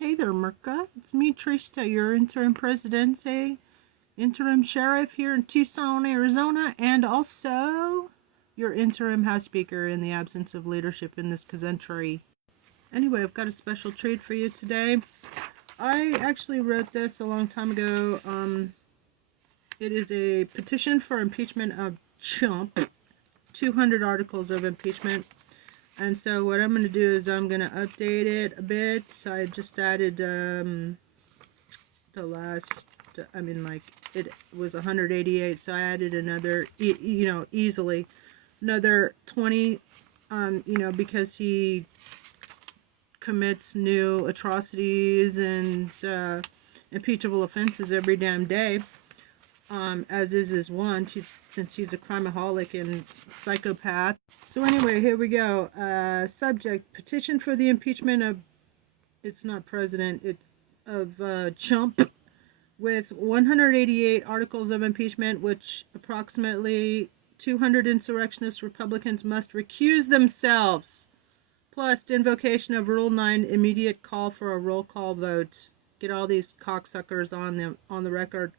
Hey there, Merca. It's me, Trista, your interim presidente, interim sheriff here in Tucson, Arizona, and also your interim House Speaker in the absence of leadership in this country. Anyway, I've got a special treat for you today. I actually wrote this a long time ago. It is a petition for impeachment of Trump, 200 articles of impeachment. And so what I'm going to do is I'm going to update it a bit. So I just added the last, it was 188, so I added another, easily another 20, because he commits new atrocities and impeachable offenses every damn day. As is his want, since he's a crimeaholic and psychopath. So anyway, here we go. Subject: petition for the impeachment of, it's not president, of Trump, with 188 articles of impeachment, which approximately 200 insurrectionist Republicans must recuse themselves, plus invocation of Rule 9, immediate call for a roll call vote. Get all these cocksuckers on the record.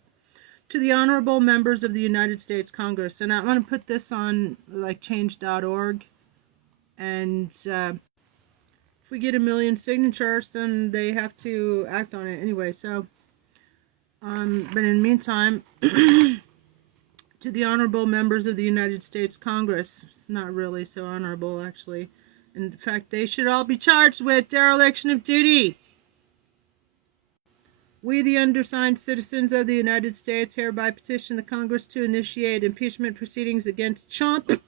To the honorable members of the United States Congress, and I'm going to put this on like change.org, and if we get 1 million signatures, then they have to act on it anyway. So, but in the meantime, to the honorable members of the United States Congress, it's not really so honorable actually. In fact, they should all be charged with dereliction of duty. We, the undersigned citizens of the United States, hereby petition the Congress to initiate impeachment proceedings against Trump.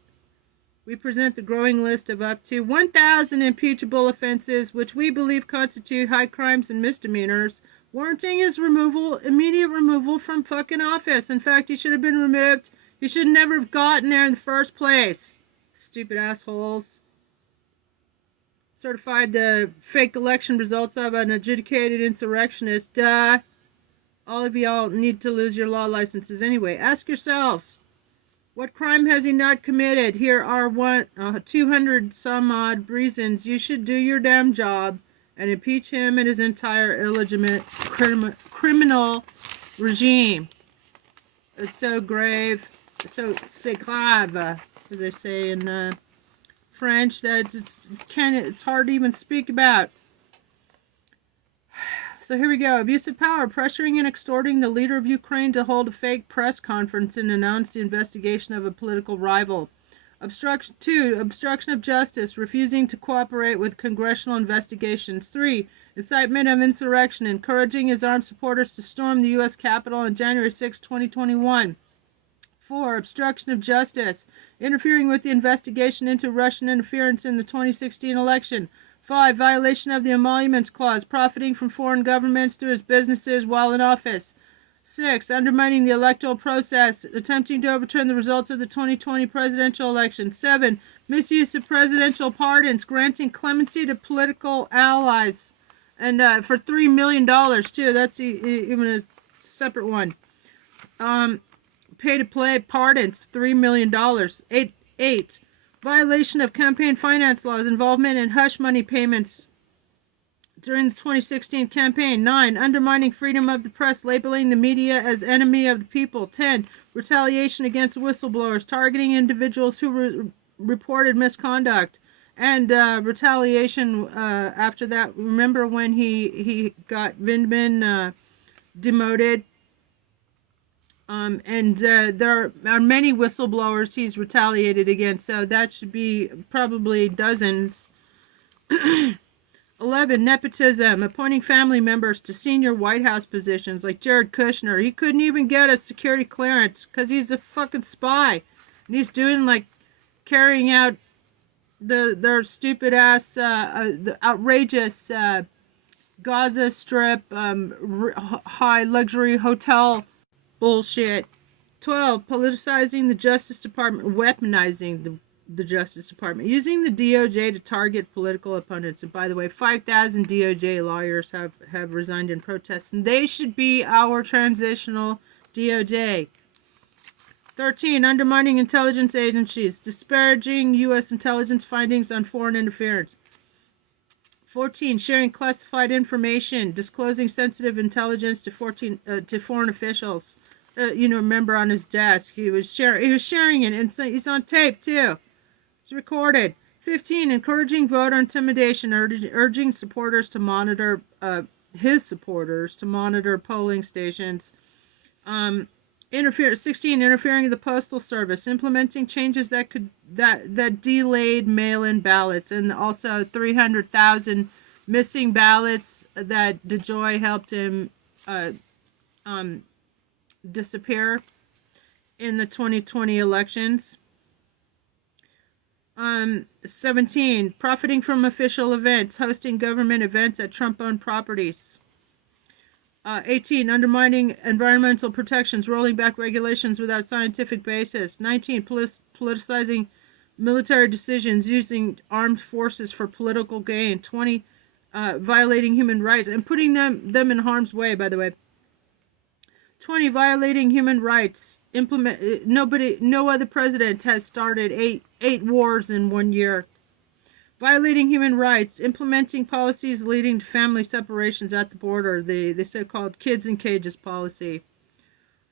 We present the growing list of up to 1,000 impeachable offenses, which we believe constitute high crimes and misdemeanors, warranting his immediate removal from fucking office. In fact, he should have been removed. He should never have gotten there in the first place. Stupid assholes. Certified the fake election results of an adjudicated insurrectionist. Duh. All of y'all need to lose your law licenses anyway. Ask yourselves, what crime has he not committed? Here are 200 some odd reasons you should do your damn job and impeach him and his entire illegitimate criminal regime. It's so grave, so c'est grave, as they say in French, that it's hard to even speak about. So here we go. Abuse of power, pressuring and extorting the leader of Ukraine to hold a fake press conference and announce the investigation of a political rival. Obstruction of justice, refusing to cooperate with congressional investigations. 3, incitement of insurrection, encouraging his armed supporters to storm the U.S. Capitol on January 6, 2021. 4, obstruction of justice, interfering with the investigation into Russian interference in the 2016 election. 5, violation of the Emoluments Clause, profiting from foreign governments through his businesses while in office. 6, undermining the electoral process, attempting to overturn the results of the 2020 presidential election. 7, misuse of presidential pardons, granting clemency to political allies, and for $3 million too. That's even a separate one. Pay-to-play pardons, $3 million. 8, violation of campaign finance laws, involvement in hush money payments during the 2016 campaign. 9, undermining freedom of the press, labeling the media as enemy of the people. 10, retaliation against whistleblowers, targeting individuals who reported misconduct. And retaliation after that. Remember when he got Vindman demoted? And there are many whistleblowers he's retaliated against, so that should be probably dozens. 11, nepotism, appointing family members to senior White House positions like Jared Kushner. He couldn't even get a security clearance because he's a fucking spy. And he's doing, carrying out their stupid ass, the outrageous Gaza Strip high luxury hotel bullshit. 12, politicizing the Justice Department, weaponizing the Justice Department, using the DOJ to target political opponents. And by the way, 5,000 DOJ lawyers have resigned in protest, and they should be our transitional DOJ. 13, undermining intelligence agencies, disparaging U.S. intelligence findings on foreign interference. 14, sharing classified information, disclosing sensitive intelligence to foreign officials. Remember on his desk, he was sharing it, and so he's on tape too. It's recorded. 15, encouraging voter intimidation, urging supporters to monitor his supporters to monitor polling stations. 16, interfering in the postal service, implementing changes that delayed mail-in ballots, and also 300,000 missing ballots that DeJoy helped him disappear in the 2020 elections. 17, profiting from official events, hosting government events at Trump-owned properties. 18, undermining environmental protections, rolling back regulations without scientific basis. 19, politicizing military decisions, using armed forces for political gain. 20, violating human rights and putting them in harm's way, by the way. 20, violating human rights. No other president has started eight wars in 1 year. Violating human rights, implementing policies leading to family separations at the border, the so-called kids in cages policy.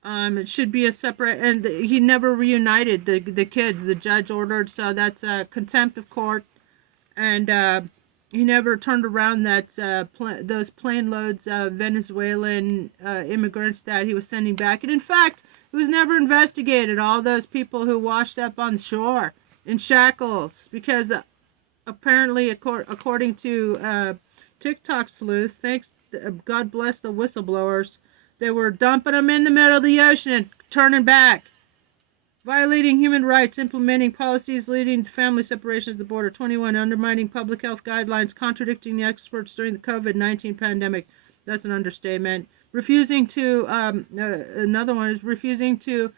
It should be a separate, and he never reunited the kids. The judge ordered, so that's contempt of court, and he never turned around those plane loads of Venezuelan immigrants that he was sending back. And in fact, it was never investigated, all those people who washed up on the shore in shackles, because apparently, according to TikTok sleuths, God bless the whistleblowers, they were dumping them in the middle of the ocean and turning back. Violating human rights, implementing policies leading to family separations at the border. 21, undermining public health guidelines, contradicting the experts during the COVID-19 pandemic. That's an understatement. Refusing to, another one is refusing to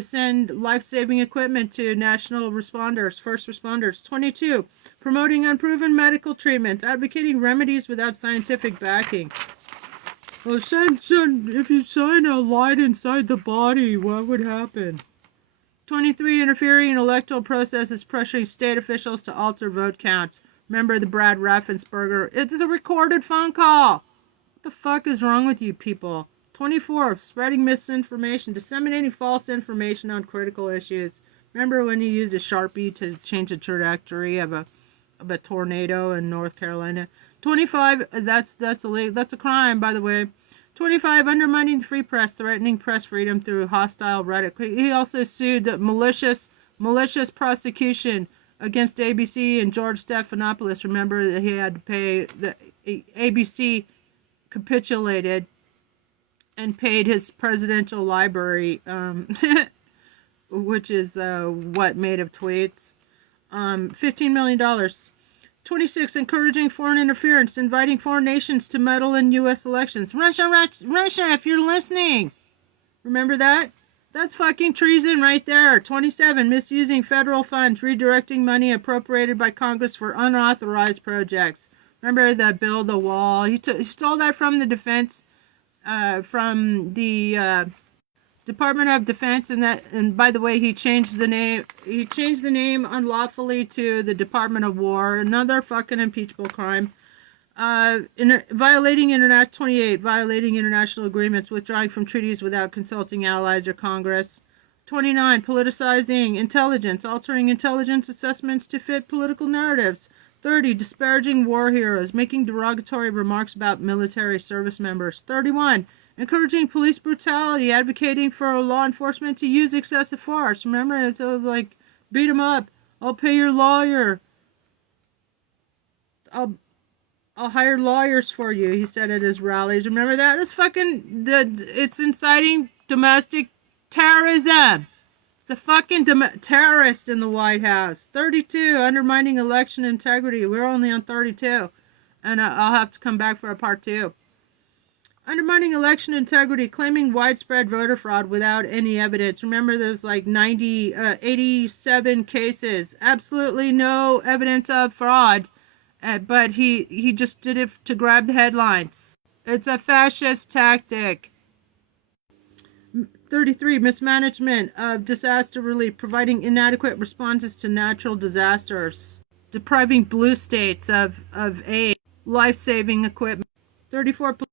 send life-saving equipment to national responders, first responders. 22, promoting unproven medical treatments, advocating remedies without scientific backing. Well, if you shine a light inside the body, what would happen? 23, interfering in electoral processes, pressuring state officials to alter vote counts. Remember the Brad Raffensperger? It's a recorded phone call. What the fuck is wrong with you people? 24, spreading misinformation, disseminating false information on critical issues. Remember when you used a Sharpie to change the trajectory of a tornado in North Carolina? 25, that's a crime, by the way. 25, undermining the free press, threatening press freedom through hostile rhetoric. He also sued the malicious prosecution against ABC and George Stephanopoulos. Remember that he had to pay, the ABC capitulated and paid his presidential library, which is what, made of tweets. $15 million. 26, encouraging foreign interference, inviting foreign nations to meddle in U.S. elections. Russia, if you're listening. Remember that? That's fucking treason right there. 27, misusing federal funds, redirecting money appropriated by Congress for unauthorized projects. Remember that build the wall? He stole that from the defense, from the Department of Defense, and by the way, he changed the name unlawfully to the Department of War. Another fucking impeachable crime. Violating 28, violating international agreements, withdrawing from treaties without consulting allies or Congress. 29, politicizing intelligence, altering intelligence assessments to fit political narratives. 30, disparaging war heroes, making derogatory remarks about military service members. 31, encouraging police brutality, advocating for law enforcement to use excessive force. Remember, it's like, beat him up. I'll pay your lawyer. I'll hire lawyers for you, he said at his rallies. Remember that? That's fucking, it's inciting domestic terrorism. It's a fucking terrorist in the White House. 32, undermining election integrity. We're only on 32. And I'll have to come back for a part 2. Undermining election integrity, claiming widespread voter fraud without any evidence. Remember, there's like 87 cases. Absolutely no evidence of fraud. But he just did it to grab the headlines. It's a fascist tactic. 33, mismanagement of disaster relief, providing inadequate responses to natural disasters. Depriving blue states of aid. life-saving equipment. 34